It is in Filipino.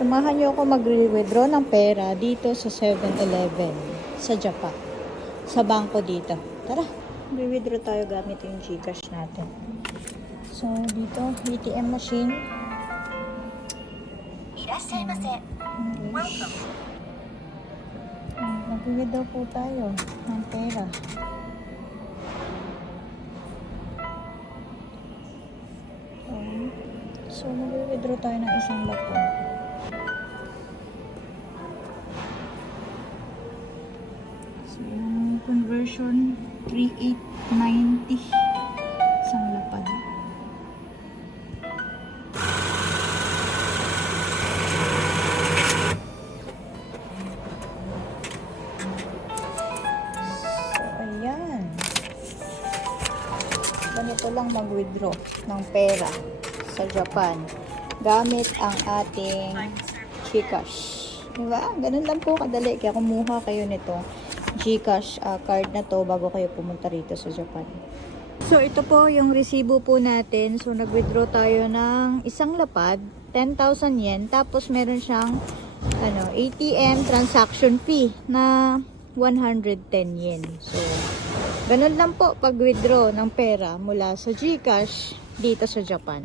Samahan niyo ako mag-withdraw ng pera dito sa 7-Eleven sa Japan. Sa bangko dito. Tara, mag-withdraw tayo gamit yung GCash natin. So, dito, ATM machine. Welcome. Mag-withdraw po tayo ng pera. So, mag-withdraw tayo ng isang lapon. So, yung conversion, 3,890. Isang lapad. So, ayan. Ganito lang mag-withdraw ng pera sa Japan gamit ang ating GCash. Diba? Ganun lang po kadali. Kaya kumuha kayo nito GCash card na to bago kayo pumunta rito sa Japan. So, ito po yung resibo po natin. So, nag-withdraw tayo ng isang lapad, 10,000 yen. Tapos, meron siyang ATM transaction fee na 110 yen. So, ganun lang po pag-withdraw ng pera mula sa GCash dito sa Japan.